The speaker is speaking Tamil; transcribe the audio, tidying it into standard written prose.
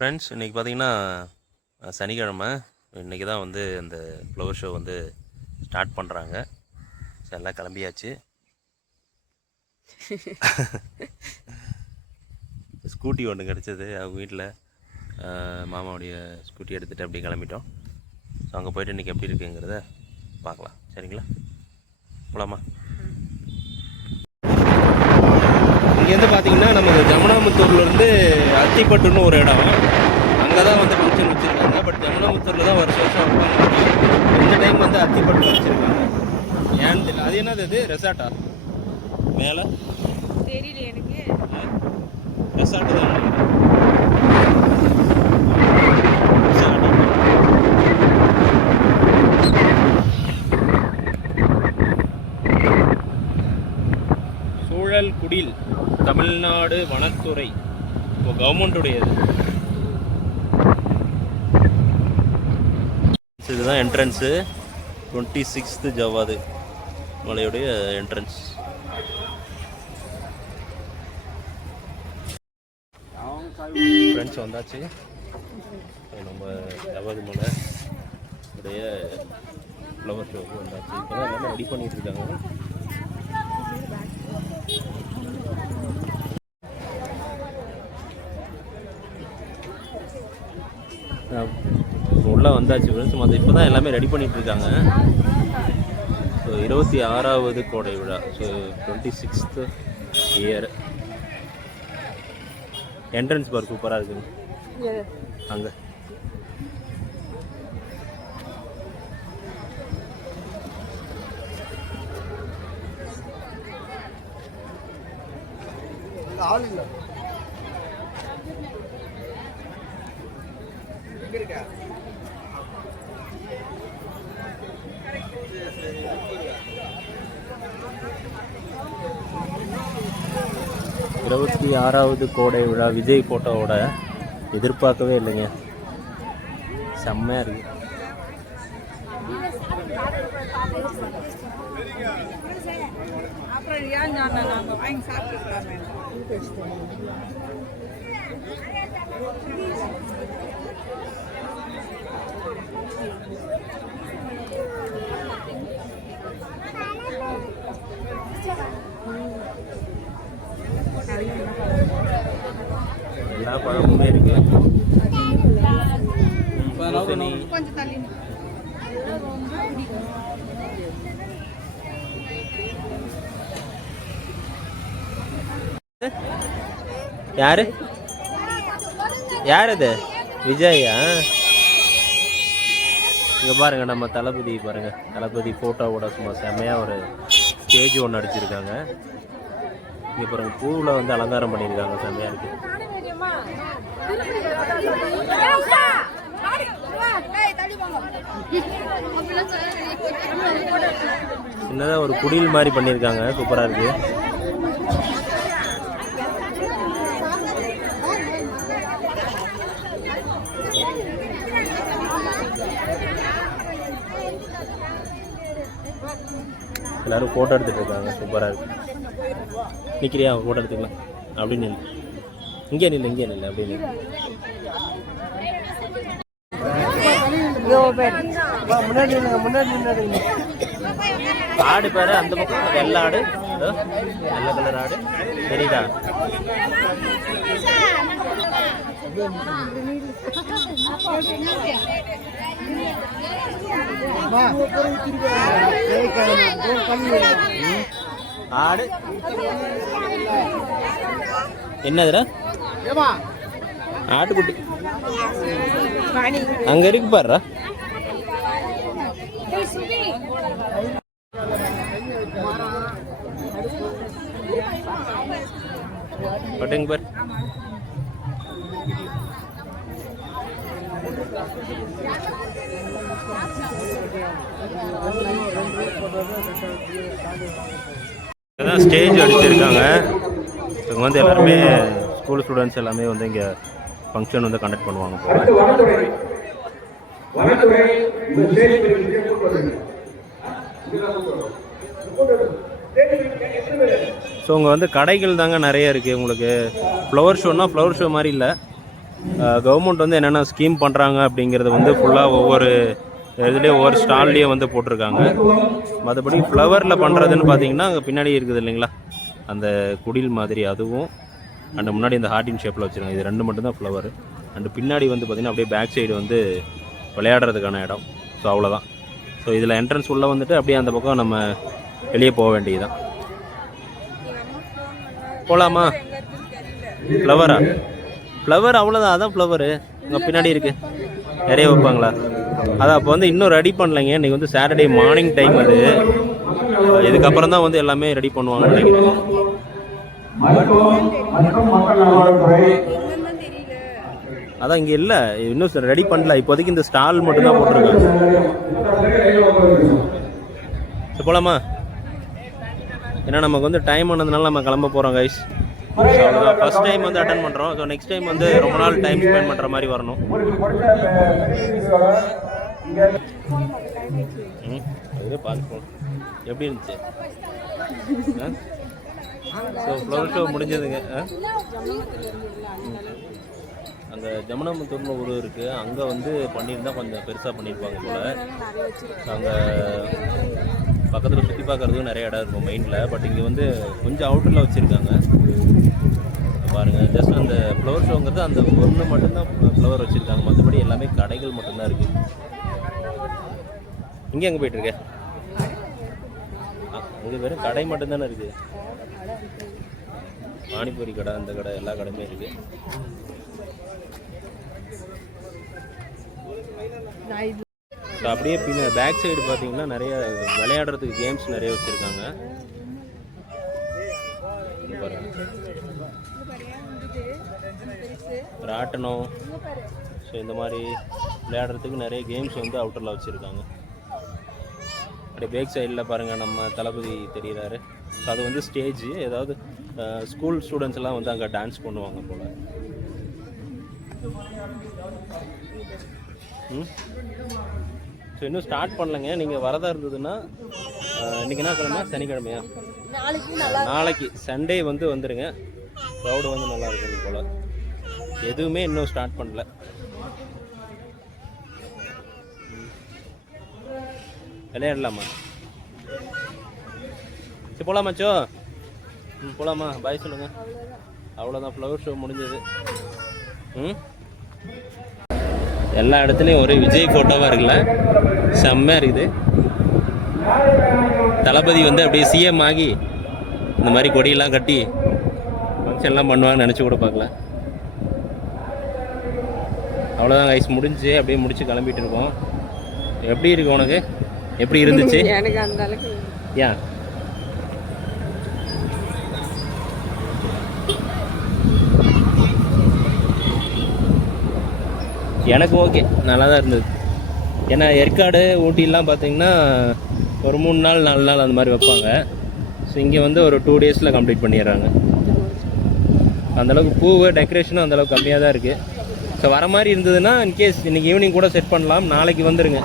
ஃப்ரெண்ட்ஸ் இன்றைக்கி பார்த்தீங்கன்னா சனிக்கிழமை. இன்றைக்கி தான் வந்து அந்த ஃப்ளவர் ஷோ வந்து ஸ்டார்ட் பண்ணுறாங்க. ஸோ எல்லாம் கிளம்பியாச்சு. ஸ்கூட்டி ஒன்று கிடச்சிது அவங்க வீட்டில். மாமாவுடைய ஸ்கூட்டி எடுத்துகிட்டு அப்படியே கிளம்பிட்டோம். ஸோ அங்கே போய்ட்டு இன்றைக்கி எப்படி இருக்குங்கிறத பார்க்கலாம். சரிங்களா, போகலாமா? இங்கேருந்து பார்த்தீங்கன்னா நமக்கு ஜமுனாமுத்தூர்லேருந்து அத்திப்பட்டுன்னு ஒரு இடம், அங்கே தான் வந்து ஃபங்க்ஷன் வச்சுருக்காங்க. பட் ஜமுனாமுத்தூரில் தான் வருஷம் வைப்பாங்க. இந்த டைம் வந்து அத்திப்பட்டு வச்சுருக்காங்க. ஏன்னு தெரியல. அது என்னது? அது ரெசார்ட்டா? மேலே தெரியல எனக்கு. ரெசார்ட்டு தான். குடில் தமிழ்நாடு வனத்துறை, இப்போ கவர்மெண்ட்டுடையது. இதுதான் என்ட்ரன்ஸு. 26th ஜவ்வாது மலையுடைய என்ட்ரன்ஸ். ஃப்ரெண்ட்ஸ் வந்தாச்சு. நம்ம ஜவ்வாது மலை உடைய ஃப்ளவர் ஷோக்கு வந்தாச்சு. இப்போ தான் எல்லாமே ரெடி பண்ணிட்டு இருக்காங்க. உள்ளே வந்தாச்சு ஃப்ரெண்ட்ஸ். மற்ற இப்போ தான் எல்லாமே ரெடி பண்ணிகிட்டு இருக்காங்க. ஸோ 26வது கோடை விழா. So 26th year. என்ட்ரன்ஸ் பார் சூப்பராக இருக்குங்க. அங்கே ஆளுங்க 26வது கோடை விழா விஜய் ஃபோட்டோவோட. எதிர்பார்க்கவே இல்லைங்க, செம்மையாக இருக்கு. எல்லா பழமுமே இருக்கு. யாரு யார் அது? விஜயா? இங்கே பாருங்க, நம்ம தளபதி பாருங்க. தளபதி ஃபோட்டோவோட சும்மா செம்மையாக ஒரு ஸ்டேஜ் ஒன்று அடிச்சிருக்காங்க. இங்கே பாருங்க, பூவில் வந்து அலங்காரம் பண்ணியிருக்காங்க. செம்மையாக இருக்கு. சின்னதாக ஒரு குடில் மாதிரி பண்ணியிருக்காங்க. சூப்பராக இருக்கு. எல்லாரும் ஃபோட்டோ எடுத்துகிட்டு இருக்காங்க. சூப்பராக இருக்கு. நிற்கிறியா? ஃபோட்டோ எடுத்துக்கலாம். அப்படின்னு நின்று இங்கே நின்று அப்படின்னு ஆடு பாரு. அந்த பக்கம் வெள்ளை ஆடு, வெள்ளை கலர் ஆடு தெரியுதா? ஆடு என்னதுடா? ஆட்டுக்குட்டி அங்க இருக்கு பாருடா. பட்டுங்க பார். இதான் ஸ்டேஜ் அடிச்சிருக்காங்க. இவங்க வந்து எல்லாருமே ஸ்கூல் ஸ்டூடெண்ட்ஸ் எல்லாமே வந்து இங்கே ஃபங்க்ஷன் வந்து கண்டக்ட் பண்ணுவாங்க. ஸோ இங்கே வந்து கடைகள் தாங்க நிறைய இருக்குது. உங்களுக்கு ஃப்ளவர் ஷோன்னா ஃப்ளவர் ஷோ மாதிரி இல்லை, கவர்மெண்ட் வந்து என்னென்ன ஸ்கீம் பண்ணுறாங்க அப்படிங்கிறது வந்து ஃபுல்லாக ஒவ்வொரு இதுலேயும் ஒவ்வொரு ஸ்டால்லேயும் வந்து போட்டிருக்காங்க. மற்றபடி ஃப்ளவரில் பண்ணுறதுன்னு பார்த்தீங்கன்னா அங்கே பின்னாடி இருக்குது இல்லைங்களா அந்த குடில் மாதிரி, அதுவும் அண்ட் முன்னாடி இந்த ஹார்டின் ஷேப்பில் வச்சுருக்காங்க. இது 2 மட்டும்தான் ஃப்ளவர். அண்டு பின்னாடி வந்து பார்த்திங்கன்னா அப்படியே பேக் சைடு வந்து விளையாடுறதுக்கான இடம். ஸோ அவ்வளோதான். ஸோ இதில் என்ட்ரன்ஸ் உள்ளே வந்துட்டு அப்படியே அந்த பக்கம் நம்ம வெளியே போக வேண்டியதுதான். போகலாமா? ஃப்ளவரா? ஃப்ளவர் அவ்வளோதான், அதான் ஃப்ளவரு இங்கே பின்னாடி இருக்குது. நிறைய வைப்பாங்களா? அதை அப்போ வந்து இன்னும் ரெடி பண்ணலைங்க. இன்றைக்கி வந்து சாட்டர்டே மார்னிங் டைம் அது. இதுக்கப்புறம் தான் வந்து எல்லாமே ரெடி பண்ணுவாங்கன்னு நினைக்கிறேன். அதான் இங்கே இல்லை, இன்னும் ரெடி பண்ணல. இப்போதைக்கு இந்த ஸ்டால் மட்டும்தான் போட்டிருக்காங்க. சரி போகலாமா? ஏன்னா நமக்கு வந்து டைம் ஆனதுனால நம்ம கிளம்ப போகிறோம் கைஸ். அவ்வளோதான். ஃபஸ்ட் டைம் வந்து அட்டன் பண்ணுறோம். ஸோ நெக்ஸ்ட் டைம் வந்து ரொம்ப நாள் டைம் ஸ்பெண்ட் பண்ணுற மாதிரி வரணும். அதுவே பார்க்கணும் எப்படி இருந்துச்சு. ஸோ ஃப்ளவர் ஷோ முடிஞ்சதுங்க. அங்கே ஜமுனாமுத்தூர்னு ஊர் இருக்குது, அங்கே வந்து பண்ணியிருந்தால் கொஞ்சம் பெருசாக பண்ணியிருப்பாங்க போல். அங்கே பக்கத்தில் சுற்றி பார்க்குறதுக்கும் நிறைய இடம் இருக்கும் மெயினில். பட் இங்கே வந்து கொஞ்சம் அவுட்டரில் வச்சுருக்காங்க பாருங்கள். ஜஸ்ட் அந்த ஃப்ளவர் ஷோங்கிறது அந்த ஒன்று மட்டும்தான் ஃப்ளவர் வச்சுருக்காங்க. மற்றபடி எல்லாமே கடைகள் மட்டும்தான் இருக்குது. இங்கே எங்கே போயிட்டுருக்கேன்? இது வெறும் கடை மட்டும்தானே இருக்குது. பானிபூரி கடை, அந்த கடை, எல்லா கடையுமே இருக்குது. ஸோ அப்படியே பின்ன பேக் சைடு பார்த்தீங்கன்னா நிறைய விளையாடுறதுக்கு கேம்ஸ் நிறைய வச்சுருக்காங்க பாருங்க. ராட்டனம், ஸோ இந்த மாதிரி விளையாடுறதுக்கு நிறைய கேம்ஸ் வந்து அவுட்டரில் வச்சுருக்காங்க. அப்படியே பேக் சைடில் பாருங்கள் நம்ம தளபதி தெரிகிறாரு. ஸோ அது வந்து ஸ்டேஜ், ஏதாவது ஸ்கூல் ஸ்டூடெண்ட்ஸ் எல்லாம் வந்து அங்கே டான்ஸ் பண்ணுவாங்க போல். ஸோ இன்னும் ஸ்டார்ட் பண்ணலைங்க. நீங்கள் வரதா இருந்ததுன்னா இன்றைக்கி என்ன கிழமை? சனிக்கிழமையா? நாளைக்கு சண்டே வந்து வந்துடுங்க. க்ரௌடு வந்து நல்லா இருக்குது போல். எதுவுமே இன்னும் ஸ்டார்ட் பண்ணல. விளையாடலாமா? சரி போகலாமாச்சோ? போகலாமா? பாய் சொல்லுங்கள். அவ்வளோதான், ஃப்ளவர் ஷோ முடிஞ்சது. எல்லா இடத்துலையும் ஒரு விஜய் ஃபோட்டோவாக இருக்குல்ல, செம்மையாக இருக்குது. தளபதி வந்து அப்படியே சிஎம் ஆகி இந்த மாதிரி கொடியெல்லாம் கட்டி ஃபங்க்ஷன்லாம் பண்ணுவாங்கன்னு நினச்சி கூட பார்க்கல. அவ்வளோதான் கைஸ், முடிஞ்சு அப்படியே முடிச்சு கிளம்பிட்டு இருக்கோம். எப்படி இருக்கு உனக்கு? எப்படி இருந்துச்சு? எனக்கு அந்த அளவுக்கு ஏன் எனக்கு ஓகே, நல்லா தான் இருந்தது. ஏன்னா ஏற்காடு ஊட்டிலாம் பார்த்தீங்கன்னா ஒரு 3 நாள் 4 நாள் அந்த மாதிரி வைப்பாங்க. ஸோ இங்கே வந்து ஒரு 2 டேஸில் கம்ப்ளீட் பண்ணிடுறாங்க. அந்தளவுக்கு பூவு டெக்கரேஷனும் அந்தளவுக்கு கம்மியாக தான் இருக்குது. ஸோ வர மாதிரி இருந்ததுன்னா இன்கேஸ் இன்றைக்கி ஈவினிங் கூட செட் பண்ணலாம். நாளைக்கு வந்துடுங்க.